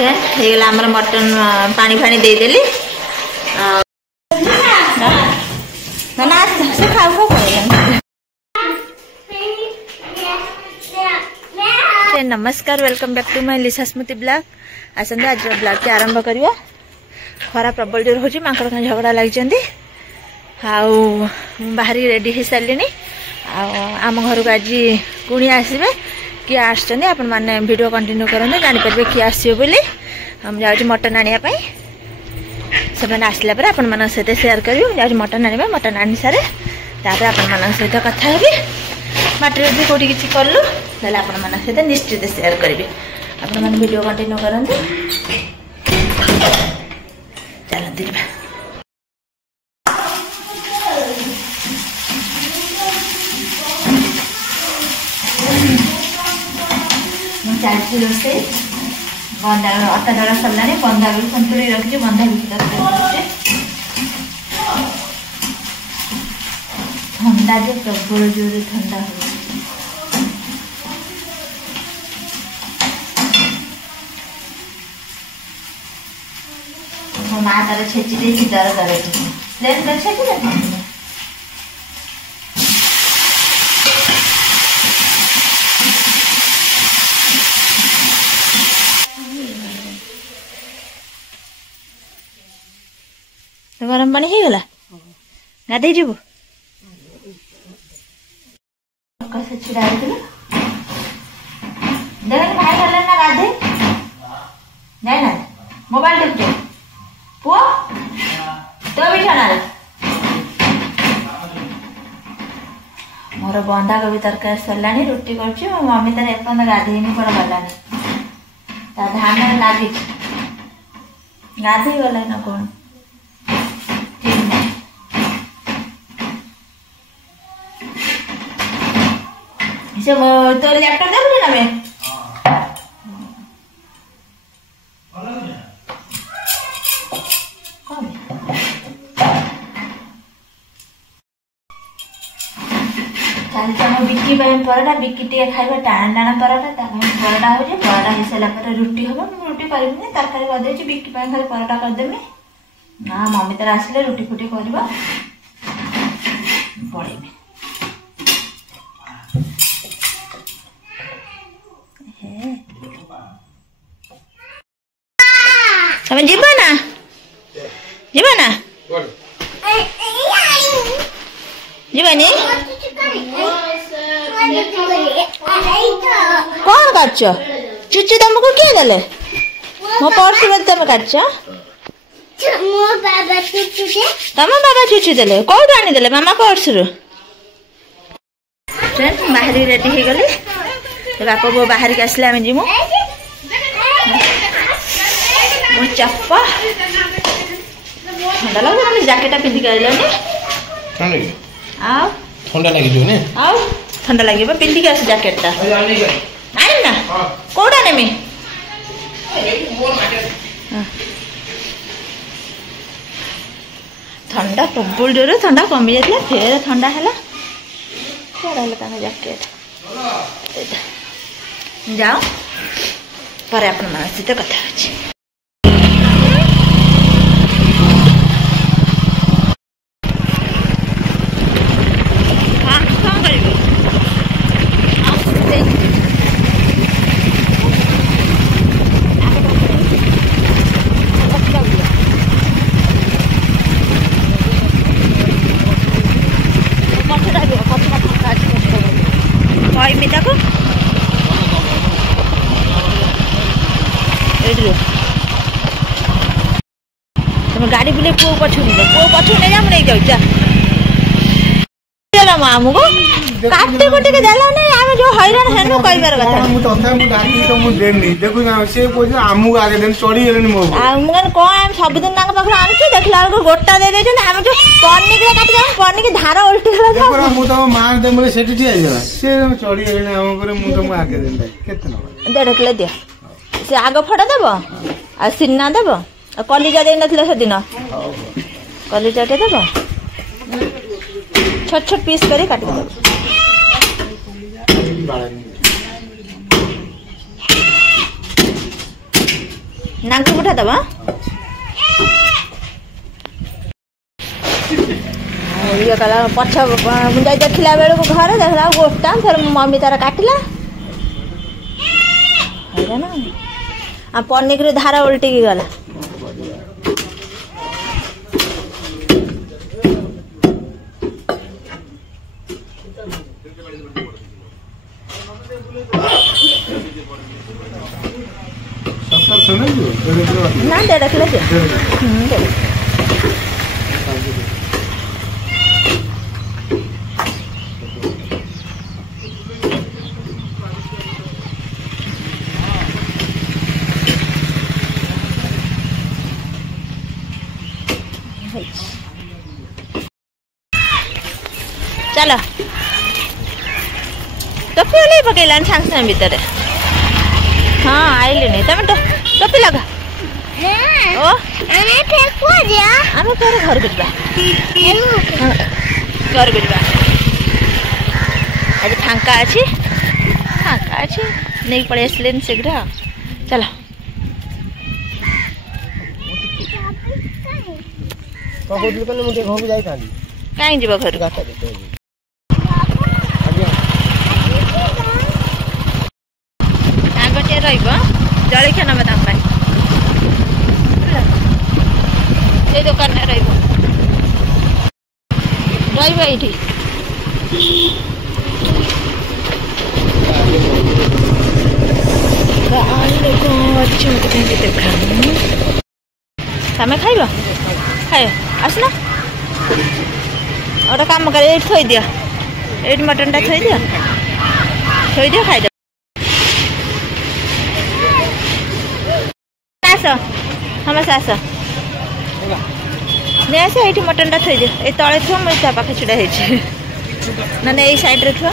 ହେଇଗଲା ଆମର ମଟନ ପାଣି ଫାଣି ଦେଇଦେଲି ନା ସେ ଖାଉ ଖାଉ नमस्कार welcome back to my Lisa Smriti blog आसते आज ब्लॉग के आरंभ करवा खरा प्रबल जोर हो मांकड़ का झगड़ा लगी बाहर रेडी हो सारे आम घर को आज कुणी आसवे किए आपण मैंने वीडियो कंटिन्यू करते जानीपर किए आसो बोली हम जाऊँ मटन आने से आसला आपण मान सहित सेयार करी जाऊँ मटन आने मटन आनी सारे आपण मान सहित कथा हेबी बाटर भी कौटी किसी कलु आपण मान सहित निश्चित सेयार करी आपण मैंने वीडियो कंटिन्यू करते चलती चलती रोसे बंधा अटा दड़ा सरला बंधा भी संतुली रखी बंधा भी ठंडा जो प्रबल जोर ठंडा हो माँ तार छेची दे दर दर प्लेन कर छेची दे तो गरम पानी ही गला गाधे जीवु कैसे छिड़ाई दिल देख भाई गले ना गाधे नहीं ना मोबाइल देखो पुआ तो भी छाना मोर बंधा कोबी तरकारी सरलानी रोटी करछि मम्मी तार एपन गाधेनी पड़ गलानी ता धान लागी गाधे गला ना कोन से तोर लैपटॉप देखुनी ना मैं बिक्की पराठा बिक्की टे खाइबा टाण टाण पराठा पराठा हो पराठा हो सारा पर रुटी हम रुटी करबी तरकारी करदे बिक्की खाली पराठा करदेमी ना मम्मी तार आसिले रुटी फुटी करबा पड़ेबी तमें जीवा ना जीवानी कौन काट चुच्ची तुमको किए देले मो पर्स में तुम काट तुम बाबा चुच्ची देले कौन आनी देले मामा पर्स रु बाहर रेडी हो गली बापा बो बाहर के आसले आम जीमु मो चप्पा ठंडा लगे जैकेट पिंधिक आइलानी ठंडा लगे ठंडा लगे पिंधिक आस जैकेटा आई ना कौटा नेमी ठंडा प्रबल जोर ठंडा कमी जाता फेर ठंडा है जैकेट जाओ पर अपन मान सहित कथा अच्छे तुम गाड़ी बुले पुओ पछु नहीं जा नहीं जाऊ मामू को काटे कोटे के जाला नहीं आमे जो हैरान हेनु कइबार कथा मु तथा मु डाकी तो मु देनी देखु ना से कोइ आमु आगे देन चढ़ी गेलनी मो आमु गन को हम सब दिन नाक पाखर आन के देखला को गोटा दे दे छन आमे जो पन्नी के काट जा पन्नी के धारा उल्टी होला देखो मु तो मार दे मोले सेठी ठी आइला से चढ़ी गेलनी आमु करे मु तो आगे देन केते न 1.5 किलो दिया से आगो फड़ा देबो आ सिन्ना देबो आ कलिजा दे नथिला से दिन कलिजा दे देबो छोट छोट पीस करे काट देबो नांगू उठा दबा ये कला पछ मुझे देखला बेल को घर देखला गोटा फिर मम्मी तार काटला है ना आ पनिक रे धारा उल्टी की गला ना 1.5 किलो दे चलो टोपी वाली पकेलान सांग सांग भीतर हाँ आइले नहीं तमें टोपी लगा ओ हमें फेंको दिया हमें घर घर बिटबा घर बिटबा आज फांका अछि नहीं पड़े असलेन शीघ्र चलो कहो दिल कने मुझे घर जाई थानी काई जीव घर आगटे रहिबो जळखिया नमे ताम पाई ए दुकान में रहिबो एठी तमें खाइब खाए आसना गोटे कम कर थोई दियो ये मटन टा थोई दियो खाइद आस समस्त आस नहीं आस ये मटन टा थोई दियो ये तले थो मुझे ता पाखे छुड़ा ना ये साइड रे थो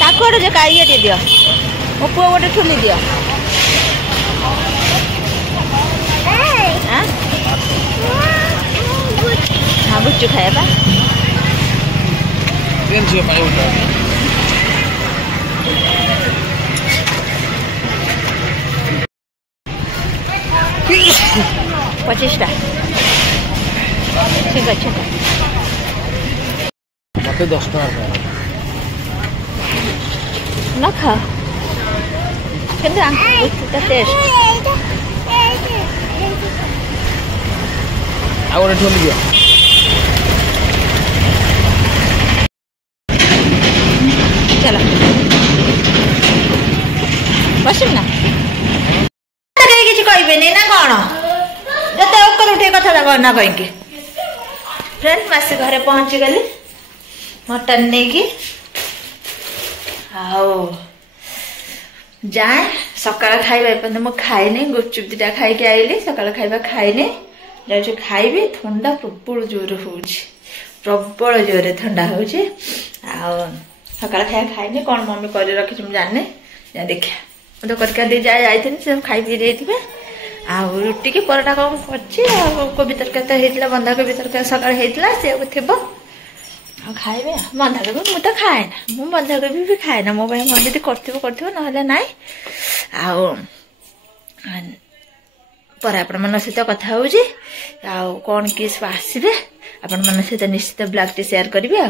ताको गोटे जो ये दे दियो मो पुआ गोटे ठुली दियो हाँ बुच्चू खाया पच्चीस टा ठीक अच्छे मत 10 टका न खा टेस्ट और ठोल दियो चलो बसिम ना किसी कहबे ना कौन जते ओकर उठे कथा ना कहीं फ्रेंड मासे घरे पहुंची गली मटन नहीं कि आओ जाए सकाळ खाइबा एपन मो खाइनी गुपचुप दिटा खाई के आइली सकाळ खाइबा खाइनी जाउछि खाइबी ठंडा प्रबल जोर होउछि प्रबल जोर ठंडा होउछि आ सकाळ खाइनी कौन मम्मी कर रखी तुम जाने जा देखिया तो करके दे जाए जाइथिन से खाई पी देथिबे आ रोटी के परोटा कम करछि आ कोबी तरकारी हेतला बंधा कोबी तरकारी सकाळ हेतला से थिबो आ खाइबे बंधा कोबी मु तो खाए ना मु बंधा कोबी भी खाए ना मो भाई मन जदी करथिबो नहले नाइ आ पर आपण मन सहित कथा होउछि आ कोन किस आसीबे आपण मन सहित निश्चित ब्लॉग टी शेयर करिवे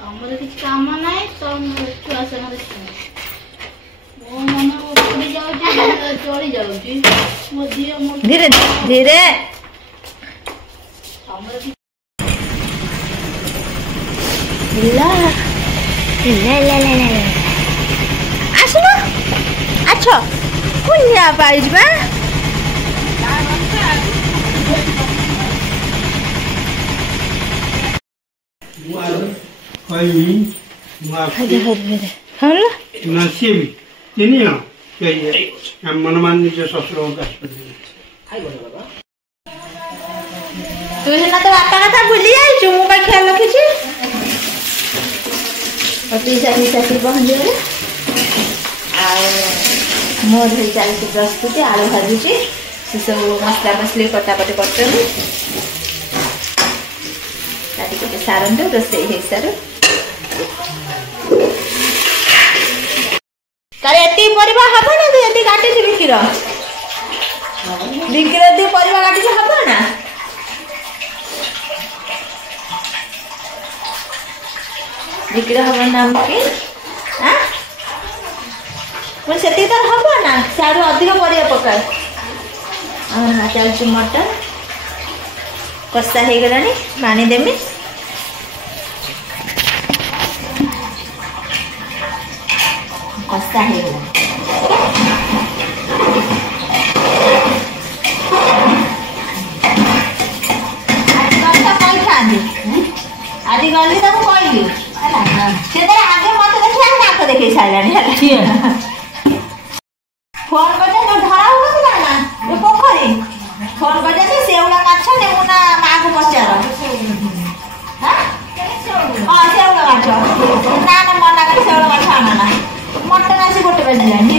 हमर किछ काम नाही तो छुआ से ना ओ मन उड़ी जाउछि चोरी जाउछि मो दियो मो धीरे धीरे हमर ला ला ला ला ला आसनो अच्छा कुनिया पाइजबा तू ना तो बापा कथा भूली जाइछु मु बा ख्याल रखिछि पीसा पहुंच गले मोर चलती प्रस्तुति आलू भाजुची से सब मसला मसली कटाकटी कर सारंट रोसे हो सारू तारे एति परिबा हबो ना तू एति काटी दिबी ବିକ୍ରି ହବ ନା ଆମକୁ ସେତିକି ତ ହବ ନା ସିଆଡ଼ୁ ଅଧିକ ପରିବା ପକାଏ। ଚାଲିଛି ମଟର କଷା ହେଇଗଲାଣି ପାଣି ଦେମି। କଷା ହେଇଗଲାଣି ଆଜି ଗଲି ତାକୁ କହିଲି ସେଥିରେ ଆଗେ ମତେ ଦେଖି ନାକ ଦେଖେଇ ସାରିଲାଣି ହେଲା। ଫୋନ କରିছে ଧରା ହଉନଥିଲା ନା ଏ ପୋଖରୀ ଫୋନ କରିছে ସେଉଳା ମାଛ ନେବୁ ନା ମାଆକୁ ପଚାର। ହଁ ସେଉଳା ମାଛ ନା ନା ମନା କରି ସେଉଳା ମାଛ ଆଣ ନା ମଟନ ଆସି ଗୋଟେ ବାଜିଲାଣି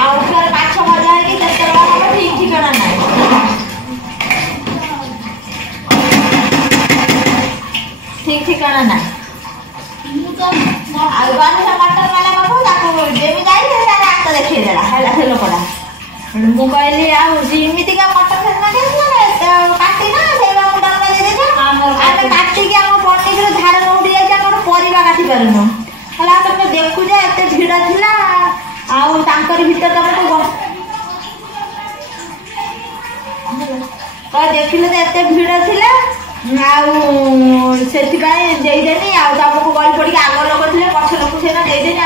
ଆଉ ଫେରେ ମାଛ ଭଜା ହେଇକି କେତେବେଳେ ହବ ଠିକ ଠିକଣା ନାହିଁ। ଠିକ ଠିକଣା ନାହିଁ। ଆଉ ଗଲେ ମଟନ ବାଲା ପାଖକୁ ତାକୁ ଯେମିତି ଯାଇଥିଲେ ତାର ହାତ ଦେଖେଇଦେଲା ହେଲା ସେ ଲୋକଟା। ମୁଁ କହିଲି ଆଉ ଏମିତିକା ମଟନ କାଟି ନା ସେଇଟା ମୁଣ୍ଡ ଦେଇଦେଇଛ ଆମେ କାଟିକି ଆମ ପନିକିର ଧାର ନଉଟି ଯାଇଛି ଆମର ପରିବା କାଟି ପାରୁନୁ ହେଲା। ତମେ ଦେଖୁଛ ଏତେ ଭିଡ଼ ଥିଲା ଆଉ ତାଙ୍କରି ଭିତରେ ତମକୁ ଦେଖିଲେ ତ ଏତେ ଭିଡ଼ ଥିଲା ଆଉ ସେଥିପାଇଁ ଦେଇଦେନି ଆଉ ତମକୁ ଗଳି ପଡ଼ିକି ଆଗ ଲୋକ ଥିଲେ ପଛ ଲୋକ ସେଇଟା ଦେଇଦେନି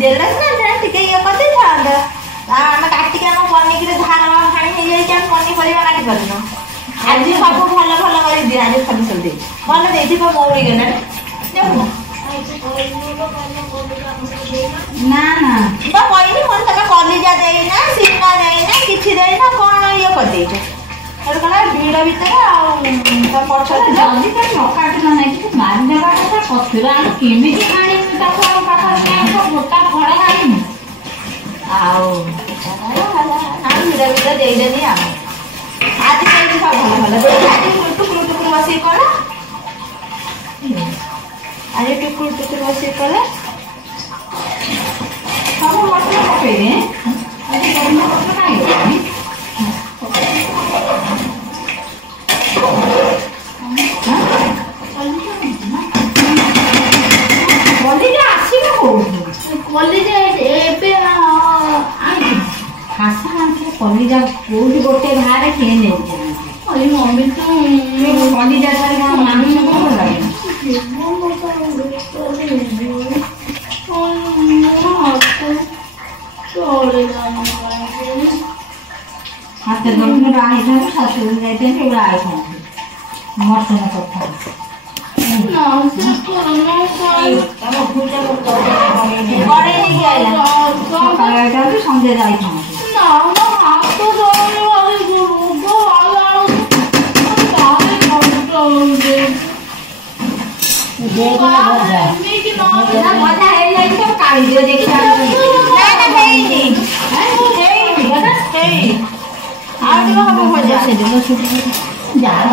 ଦେଲେ ସିନା ଟିକେ ଇଏ କରିଦେଇଥାନ୍ତା। ଆମେ କାଟିକି ଆମ ପନିକିରେ ଧାନ ପାଣି ହେଇଯାଇଛି ଆମେ ପନିପରିବା କାଟି ପାରୁନୁ। ଆଜି ସବୁ ଭଲ ଭଲ କରି ଦିଏ ଆଜି ସବୁ ସବୁ ଦେଇଛି ଭଲ ଦେଇଥିବ ମଉଳି ଗଲାଣି ନା ନା ତ କହିନି ମୋର ତମେ କଲିଜା ଦେଇନା ସିନା ଦେଇନା କିଛି ଦେଇନା କଣ ଇଏ କରିଦେଇଛ ଭିଡ଼ ଭିତରେ ଆଉ ପଛରେ ଜଲ୍ଦି ନ କାଟିଲ ନାହିଁ କିନ୍ତୁ ମାରିଦେବା କଥା ପଥର ଆମେ କେମିତି ଆଣିବୁ ତାକୁ ଆଉ ପାଖରେ ଗୋଟା ଫଳ ଆଣିବୁ ଆଉ ଭିଡ଼ ଭିଡ଼ ଦେଇଦେନି ଆଉ ଆଜି ଦେଇଛି ସବୁ ଭଲ ଭଲ ଟୁକୁରୁ ଟୁକୁରୁ ବସିକି କଲା ଆଜି ଟୁକୁରୁ ଟୁକୁରୁ ବସିକି କଲେ ସବୁ ମଟର ପକେଇବେ ଆଜି ଗରମ ମଟର ଖାଇବେ କଲିଜା ଆସିବ କୋଉଠୁ କଲିଜା ଏବେ ଖାସି ମାଂସ କଲିଜା କୋଉଠି ଗୋଟେ ବାହାରେ କିଏ ନେଇଛି ମମ୍ମି ତ କଲିଜା ଧରି କଣ ମାଂସ ଭଲ ଲାଗେ ହାତ ଧରିକି ବାହା ହେଇଥାନ୍ତି ଶାଶୁଘର ଯାଇଥାନ୍ତି ଏଗୁଡ଼ା ଆଇଥାନ୍ତି ମଟନ କଥା ସକାଳେ ଯାଇଥାନ୍ତି ସନ୍ଧ୍ୟା ଯାଇଥାନ୍ତି ଭଜା ହେଇଯାଇଛି ସବୁ କାଢି ଦିଅ ଦେଖିବା ଆଉ ଟିକେ ହବ ଭଜା ଜାଳ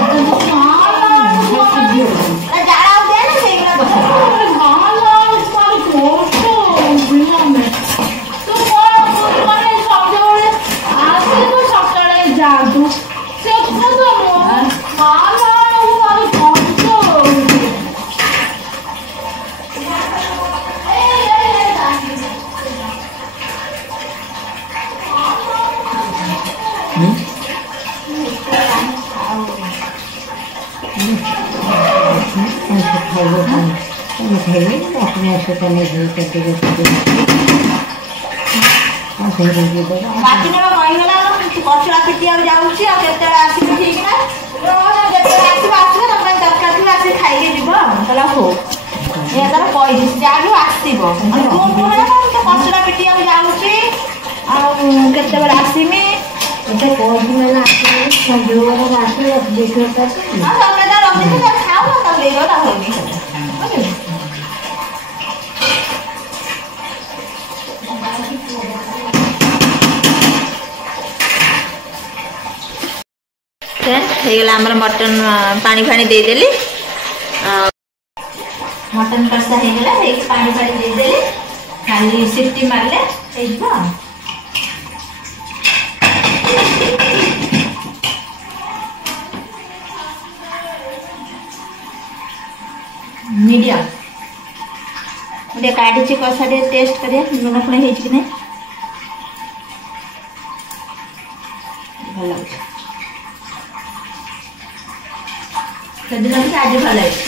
ବାକି ନେବା କହିଗଲା କଚଡ଼ା ପିଟିବାକୁ ଯାଉଛି ଆଉ କେତେବେଳେ ଆସିବ ଠିକ ନା ଯେତେବେଳେ ଆସିବ ଆସିବ ତମେ ଦରକାର ଥିବ ଆସିକି ଖାଇକି ଯିବ ତାହେଲେ ହଉ ଏ ତାର କହିଛି ଯାହା ବି ଆସିବ କଚଡ଼ା ପିଟିବାକୁ ଯାଉଛି ଆଉ କେତେବେଳେ ଆସିମି ଖାଉ ନା ଦେଇଦବ ତା ହଉନି ହେଇଗଲା ଆମର ମଟନ ପାଣି ଫାଣି ଦେଇଦେଲି ମଟନ କଷା ହେଇଗଲା ହେଇକି ପାଣି ଫାଣି ଦେଇଦେଲି ଖାଲି ସିଟି ମାରିଲେ ହେଇଯିବ ମିଡ଼ିୟମ ଟିକେ କାଢିଛି କଷା ଟିକେ ଟେଷ୍ଟ କରିବା ଲୁଣ ଫୁଣ ହେଇଛି କି ନାହିଁ ଭଲ ଲାଗୁଛି ସେଦିନ ଟିକେ ଆଜି ଭଲ ହେଇଛି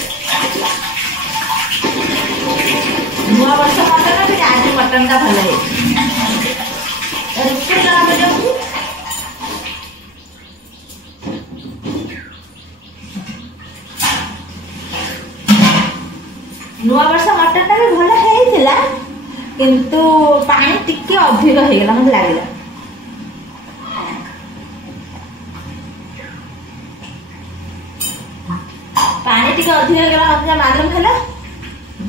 ନୂଆ ବର୍ଷ ମଟନ ଟିକେ ଆଜି ମଟନଟା ଭଲ ହେଇଛି ନୂଆ ବର୍ଷ ମଟନଟା ବି ଭଲ ହେଇଥିଲା କିନ୍ତୁ ପାଣି ଟିକେ ଅଧିକ ହେଇଗଲା ମତେ ଲାଗିଲା ପାଣି ଟିକେ ଅଧିକ ହେଇଗଲା ମତେ ମାଲୁମ ହେଲା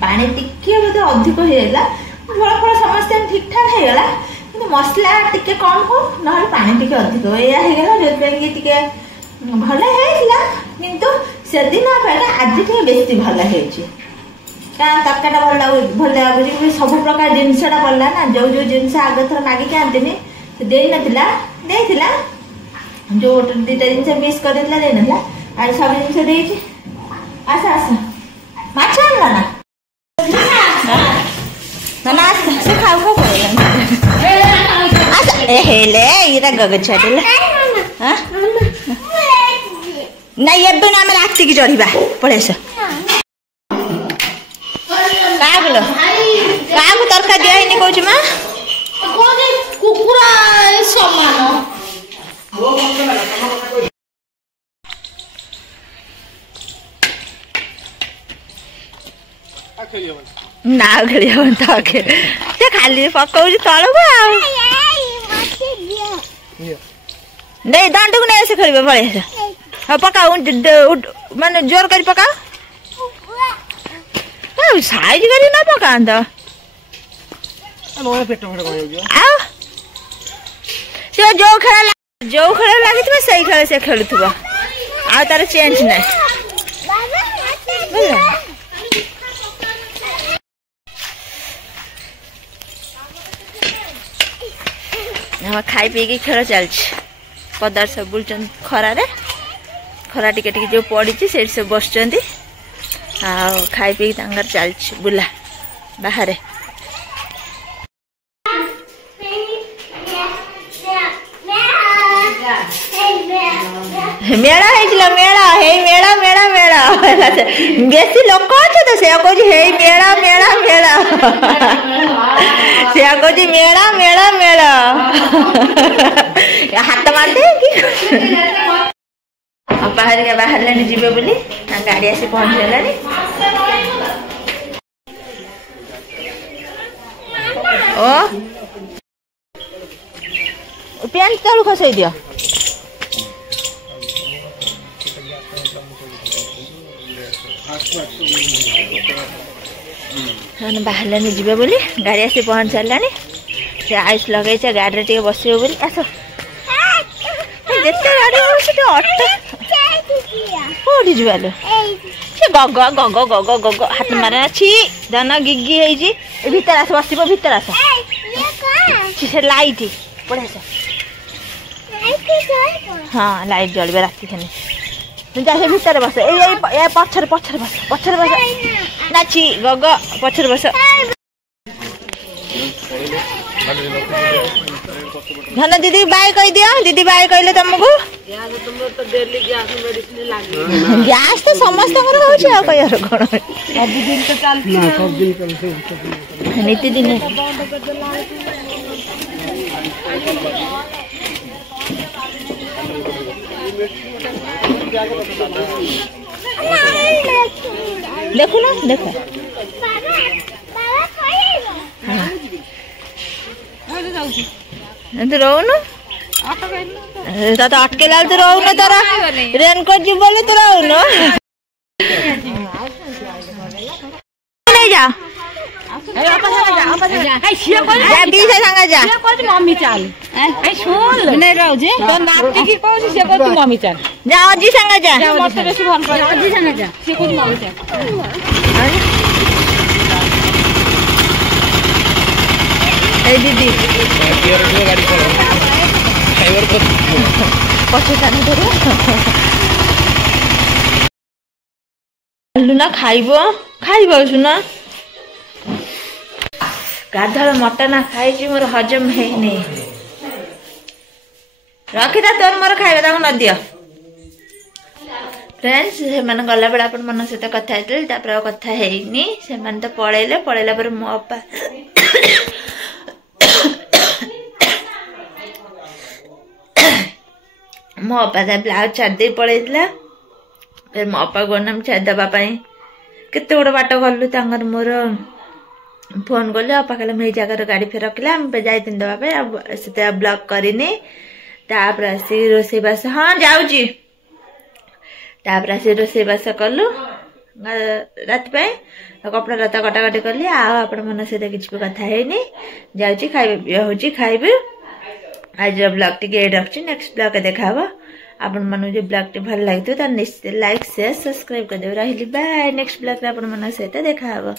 ପାଣି ଟିକେ ବୋଧେ ଅଧିକ ହେଇଗଲା ଝୋଳ ଫଳ ସମସ୍ତେ ଠିକ ଠାକ ହେଇଗଲା କିନ୍ତୁ ମସଲା ଟିକେ କମ ହଉ ନହେଲେ ପାଣି ଟିକେ ଅଧିକ ଏଇଆ ହେଇଗଲା ଯୋଉଥିପାଇଁ କି ଟିକେ ଭଲ ହେଇଥିଲା କିନ୍ତୁ ସେଦିନ ଅପେକ୍ଷା ଆଜି ଟିକେ ବେଶୀ ଭଲ ହେଇଛି ତରକାରୀଟା ଭଲ ଲାଗୁଛି ସବୁ ପ୍ରକାର ଜିନିଷଟା ପଡ଼ିଲା ନା ଯୋଉ ଜିନିଷ ଆଗ ଥର ମାଗିକି ଆଣିଥିଲି ସେ ଦେଇନଥିଲା ଦେଇଥିଲା ଯୋଉ ଦିଟା ଜିନିଷ ମିସ୍ କରିଦେଇଥିଲା ଦେଇନଥିଲା ଆଜି ସବୁ ଜିନିଷ ଦେଇଛି ଆସ ଆସ ମାଛ ଆଣିଲ ନା ଆସ ସେ ଖାଉ ଖାଉ ପଳେଇଲା ଆସ ହେଲେ ଏଇଟା ଗଗଛାଟିଲା ନାଇଁ ଏବେ ନା ଆମେ ରାତିକି ଚଢିବା ପଳେଇ ଆସ କାହାକୁ ତରକାରୀ ଦିଆ ହେଇନି କହୁଛୁ ମା କୁକୁଡ଼ା ସମାନ ନା ଖେଳି ହବନି ତ ସେ ଖାଲି ପକଉଛି ତଳକୁ ଆଉ ନେଇ ଦଣ୍ଡକୁ ନେଇ ଆସ ଖେଳିବ ପଳେଇ ଆସ ହଉ ପକାଉ ମାନେ ଜୋର କରି ପକାଅ ସାଇଜ କରି ନ ପକାନ୍ତ ଆଉ ସେ ଯୋଉ ଖେଳ ଲାଗିଥିବ ସେଇ ଖେଳ ସେ ଖେଳୁଥିବ ଆଉ ତାର ଚେଞ୍ଜ ନାହିଁ ଖାଇ ପିଇକି ଖେଳ ଚାଲିଛି ପଦାର ସବୁ ବୁଲୁଛନ୍ତି ଖରାରେ ଖରା ଟିକେ ଟିକେ ଯୋଉ ପଡିଛି ସେଇଠି ସବୁ ବସୁଛନ୍ତି ଆଉ ଖାଇ ପିଇକି ତାଙ୍କର ଚାଲିଛି ବୁଲା ବାହାରେ मेला मेला हे मेला मेला मेला बेसी लोक अच्छे तो से कौन हे मेला मेला मेला से कौन मेला मेला मेला हाथ मारते कि बाहर जीवे बोली गाड़ी आसी पहुंचला ओ पेंट तलू खसई दियो बाहर जीवे बोली गाड़ी आसी पहुंच सारा से आइस लगे गाड़ी टे बस बोली आस जिते गाड़ी अटो कौटी जाल से गग गग गग गग हाथ मारे छी धन गिगी भीतर आस बस भीतर आस से लाइट पड़े आस हाँ लाइट जलवे राति खाने जा से भीतर बस ए पछर पछर बस नाची गग पछर बस धन दीदी बाय कह दियो दीदी बाय कहले तुमको गैस तो समस्त नीति दिन देखो ना देखो रोन अटके लाल तो रोन तारा रेनकोट जी बोले तो रोन नहीं जा मम्मी चल नहीं रहो जे तो नाती की कहू से कहू मम्मी चल जा अजी संग जा मते बेसी भल कर अजी संग जा से कहू मम्मी चल ए दीदी गाड़ी चला ड्राइवर को पछे जाने धरो लुना खाइबो सुना गाधल मटन खाई मोर हजम है रखिदा तोर मोर खाଇବା न दियो फ्रेंड्स से मन गला बेला अपन मन सहित कथा होइतले तापर कथा हेइनी से मन तो पळेले पर मो अपा मो अपा दा ब्लाउज छाड़ दे पळेतला फिर मो अपा गोनम छाड़ दबा पई केते गोड बाट गल्लु तांगर मोर फोन गले अपा कहले मे जगह गाड़ी फेर रखला हम पे जाई दिन दबा पे अब से ब्लॉक करिने तापर आसी रोसे बास हाँ जाऊजी तापर आसी रोसे बास कलु रात पे कपड़ा लता कटाकटी कली आपण मन सहित किसी भी कथा है जाऊँगी खाइबे खाइबे आज ब्लॉग टी एड रखी नेक्स्ट ब्लॉग देखा आपण मन जो ब्लॉग टी भल लगे तो निश्चित लाइक शेयर सब्सक्राइब कर दे रही बाय नेक्स्ट ब्लॉग आपण मन सहित देखा।